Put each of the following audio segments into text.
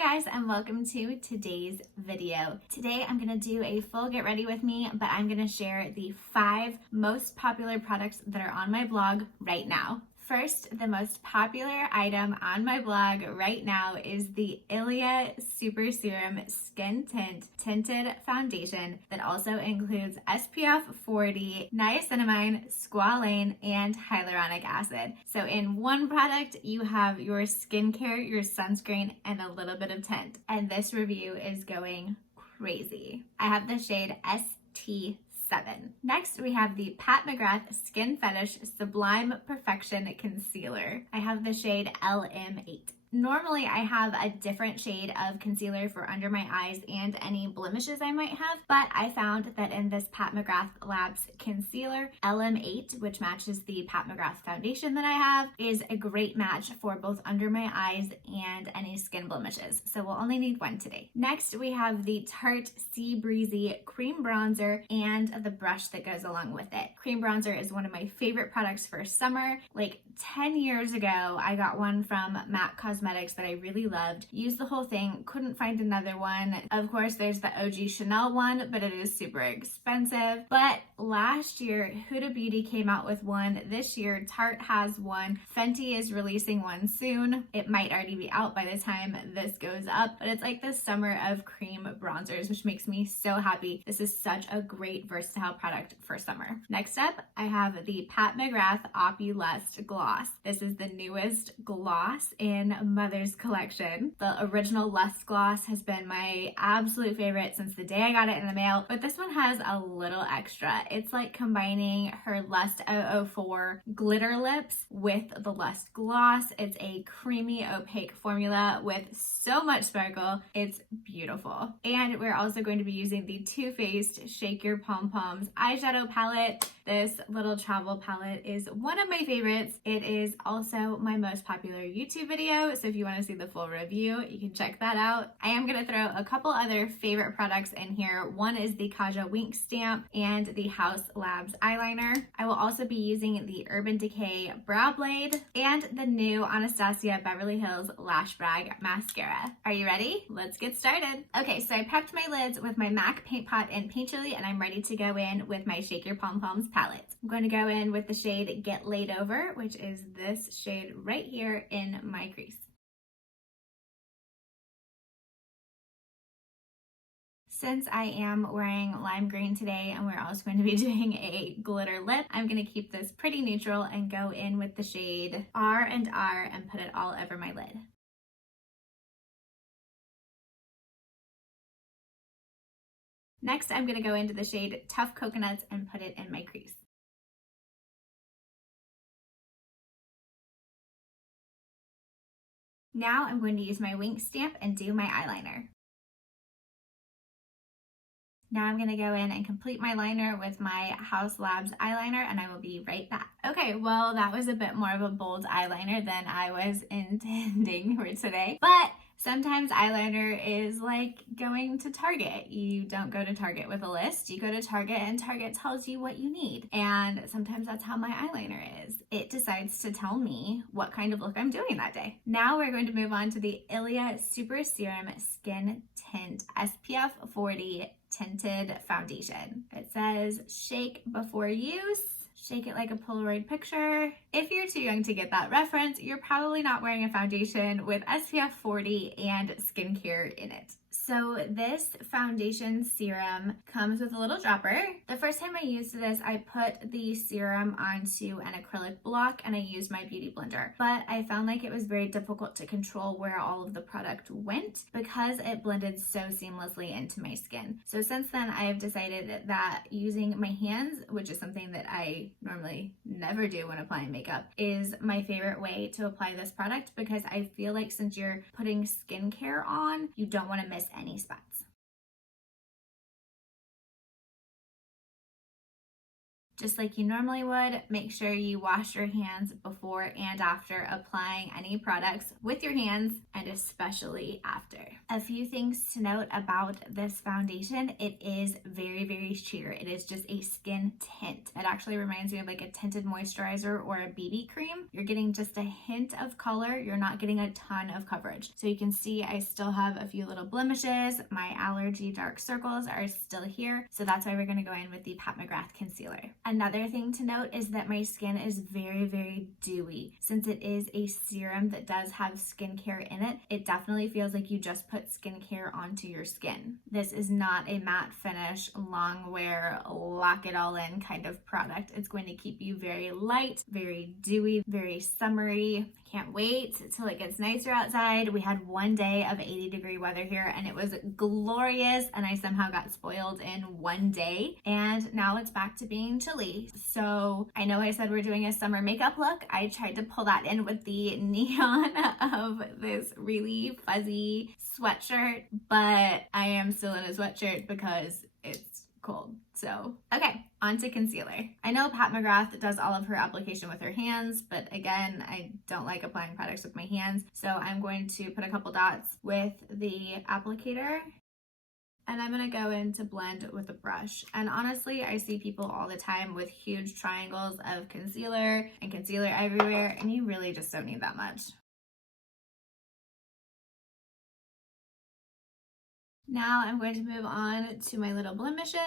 guys, and welcome to today's video. Today I'm going to do a full get ready with me, but I'm going to share the 5 most popular products that are on my blog right now. First, the most popular item on my blog right now is the Ilia Super Serum Skin Tint Tinted Foundation that also includes SPF 40, niacinamide, squalane, and hyaluronic acid. So in one product, you have your skincare, your sunscreen, and a little bit of tint. And this review is going crazy. I have the shade ST7. Next, we have the Pat McGrath Skin Fetish Sublime Perfection Concealer. I have the shade LM8. Normally, I have a different shade of concealer for under my eyes and any blemishes I might have, but I found that in this Pat McGrath Labs concealer, LM8, which matches the Pat McGrath foundation that I have, is a great match for both under my eyes and any skin blemishes. So we'll only need one today. Next, we have the Tarte Sea Breezy Cream Bronzer and the brush that goes along with it. Cream bronzer is one of my favorite products for summer. Like 10 years ago, I got one from MAC Cosmetics that I really loved. Used the whole thing, couldn't find another one. Of course, there's the OG Chanel one, but it is super expensive. But last year, Huda Beauty came out with one. This year, Tarte has one. Fenty is releasing one soon. It might already be out by the time this goes up, but it's like the summer of cream bronzers, which makes me so happy. This is such a great versatile product for summer. Next up, I have the Pat McGrath OPULust Gloss. This is the newest gloss in Mother's collection. The original Lust gloss has been my absolute favorite since the day I got it in the mail, but this one has a little extra. It's like combining her Lust 004 glitter lips with the Lust gloss. It's a creamy opaque formula with so much sparkle. It's beautiful. And we're also going to be using the Too Faced Shake Your Pom Poms eyeshadow palette. This little travel palette is one of my favorites. It is also my most popular YouTube video, so if you want to see the full review, you can check that out. I am going to throw a couple other favorite products in here. One is the Kaja Wink Stamp and the Haus Labs Eyeliner. I will also be using the Urban Decay Brow Blade and the new Anastasia Beverly Hills Lash Brag Mascara. Are you ready? Let's get started. Okay, so I prepped my lids with my MAC Paint Pot and Paint Chili, and I'm ready to go in with my Shake Your Pom Poms palette. I'm going to go in with the shade Get Laid Over, which is this shade right here in my crease. Since I am wearing lime green today and we're also going to be doing a glitter lip, I'm going to keep this pretty neutral and go in with the shade R&R and put it all over my lid. Next, I'm going to go into the shade Tough Coconuts and put it in my crease. Now I'm going to use my Wink Stamp and do my eyeliner. Now I'm going to go in and complete my liner with my Haus Labs eyeliner, and I will be right back. Okay, well, that was a bit more of a bold eyeliner than I was intending for today, but sometimes eyeliner is like going to Target. You don't go to Target with a list. You go to Target and Target tells you what you need. And sometimes that's how my eyeliner is. It decides to tell me what kind of look I'm doing that day. Now we're going to move on to the Ilia Super Serum Skin Tint SPF 40 Tinted Foundation. It says shake before use. Shake it like a Polaroid picture. If you're too young to get that reference, you're probably not wearing a foundation with SPF 40 and skincare in it. So this foundation serum comes with a little dropper. The first time I used this, I put the serum onto an acrylic block and I used my beauty blender. But I found like it was very difficult to control where all of the product went because it blended so seamlessly into my skin. So since then, I've decided that using my hands, which is something that I normally never do when applying makeup, is my favorite way to apply this product because I feel like since you're putting skincare on, you don't want to miss any spots. just like you normally would. Make sure you wash your hands before and after applying any products with your hands, and especially after. A few things to note about this foundation: it is very, very sheer. It is just a skin tint. It actually reminds me of like a tinted moisturizer or a BB cream. You're getting just a hint of color. You're not getting a ton of coverage. So you can see I still have a few little blemishes. My allergy dark circles are still here. So that's why we're going to go in with the Pat McGrath concealer. Another thing to note is that my skin is very, very dewy. Since it is a serum that does have skincare in it, it definitely feels like you just put skincare onto your skin. This is not a matte finish, long wear, lock it all in kind of product. It's going to keep you very light, very dewy, very summery. Can't wait till it gets nicer outside. We had one day of 80-degree weather here and it was glorious, and I somehow got spoiled in one day, and now it's back to being chilly. So I know I said we're doing a summer makeup look. I tried to pull that in with the neon of this really fuzzy sweatshirt, but I am still in a sweatshirt because it's cold. So, okay, on to concealer. I know Pat McGrath does all of her application with her hands, but again, I don't like applying products with my hands. So I'm going to put a couple dots with the applicator, and I'm going to go in to blend with a brush. And honestly, I see people all the time with huge triangles of concealer and concealer everywhere, and you really just don't need that much. Now I'm going to move on to my little blemishes.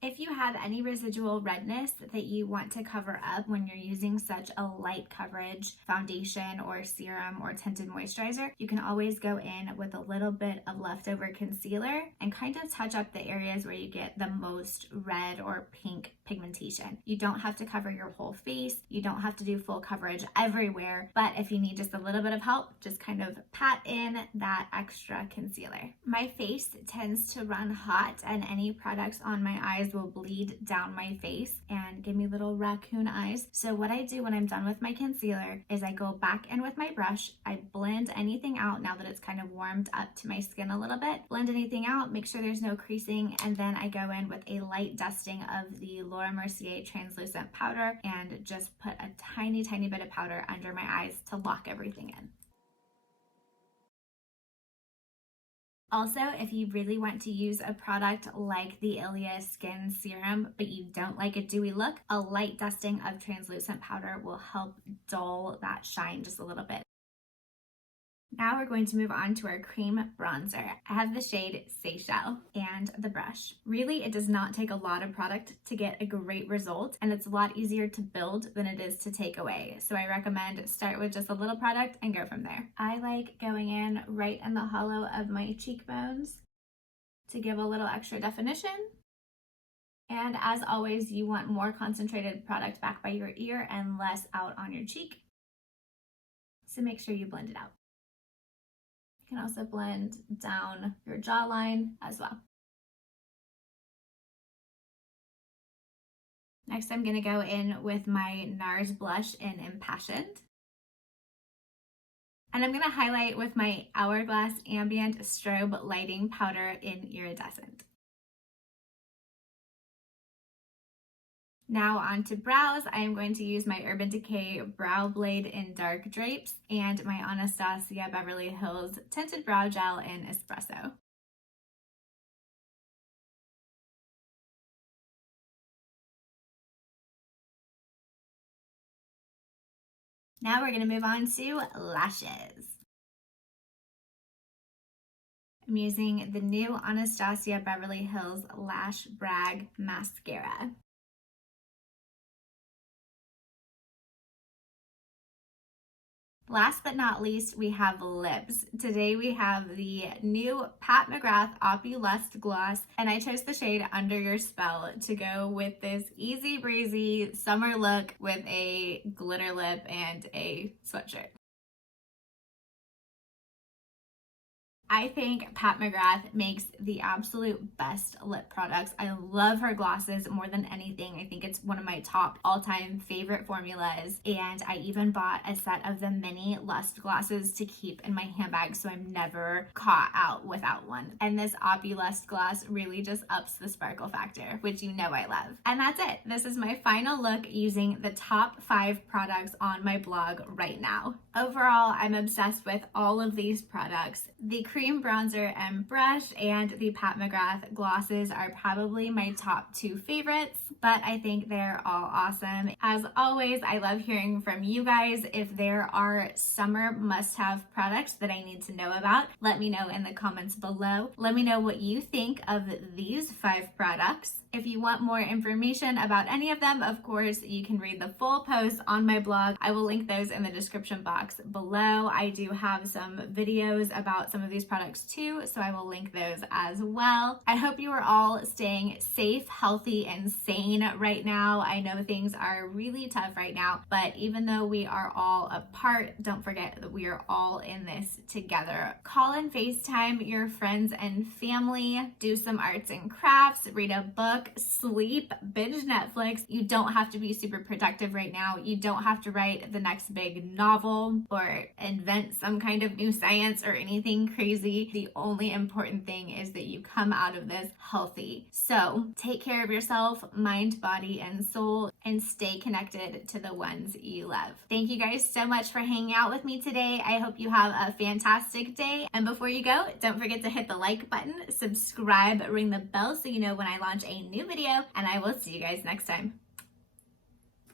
If you have any residual redness that you want to cover up when you're using such a light coverage foundation or serum or tinted moisturizer, you can always go in with a little bit of leftover concealer and kind of touch up the areas where you get the most red or pink pigmentation. You don't have to cover your whole face. You don't have to do full coverage everywhere, but if you need just a little bit of help, just kind of pat in that extra concealer. My face tends to run hot, and any products on my eyes will bleed down my face and give me little raccoon eyes. So what I do when I'm done with my concealer is I go back in with my brush, I blend anything out now that it's kind of warmed up to my skin a little bit, blend anything out, make sure there's no creasing, and then I go in with a light dusting of the Laura Mercier translucent powder and just put a tiny, tiny bit of powder under my eyes to lock everything in. Also, if you really want to use a product like the Ilia Skin Serum, but you don't like a dewy look, a light dusting of translucent powder will help dull that shine just a little bit. Now we're going to move on to our cream bronzer. I have the shade Seychelles and the brush. Really, it does not take a lot of product to get a great result, and it's a lot easier to build than it is to take away. So I recommend start with just a little product and go from there. I like going in right in the hollow of my cheekbones to give a little extra definition. And as always, you want more concentrated product back by your ear and less out on your cheek. So make sure you blend it out. You can also blend down your jawline as well. Next, I'm going to go in with my NARS blush in Impassioned. And I'm going to highlight with my Hourglass Ambient Strobe Lighting Powder in Iridescent. Now on to brows. I am going to use my Urban Decay Brow Blade in Dark Drapes and my Anastasia Beverly Hills Tinted Brow Gel in Espresso. Now we're going to move on to lashes. I'm using the new Anastasia Beverly Hills Lash Brag Mascara. Last but not least, we have lips. Today we have the new Pat McGrath OPULust gloss, and I chose the shade Under Your Spell to go with this easy breezy summer look with a glitter lip and a sweatshirt. I think Pat McGrath makes the absolute best lip products. I love her glosses more than anything. I think it's one of my top all-time favorite formulas. And I even bought a set of the mini Lust glosses to keep in my handbag so I'm never caught out without one. And this OPULust gloss really just ups the sparkle factor, which you know I love. And that's it. This is my final look using the top 5 products on my blog right now. Overall, I'm obsessed with all of these products. The cream bronzer and brush and the Pat McGrath glosses are probably my top 2 favorites, but I think they're all awesome. As always, I love hearing from you guys. If there are summer must-have products that I need to know about, let me know in the comments below. Let me know what you think of these 5 products. If you want more information about any of them, of course, you can read the full post on my blog. I will link those in the description box below. I do have some videos about some of these products too, so I will link those as well. I hope you are all staying safe, healthy, and sane right now. I know things are really tough right now, but even though we are all apart, don't forget that we are all in this together. Call and FaceTime your friends and family, do some arts and crafts, read a book, sleep, binge Netflix. You don't have to be super productive right now. You don't have to write the next big novel or invent some kind of new science or anything crazy. The only important thing is that you come out of this healthy. So take care of yourself, mind, body, and soul, and stay connected to the ones you love. Thank you guys so much for hanging out with me today. I hope you have a fantastic day. And before you go, don't forget to hit the like button, subscribe, ring the bell so you know when I launch a new video, and I will see you guys next time.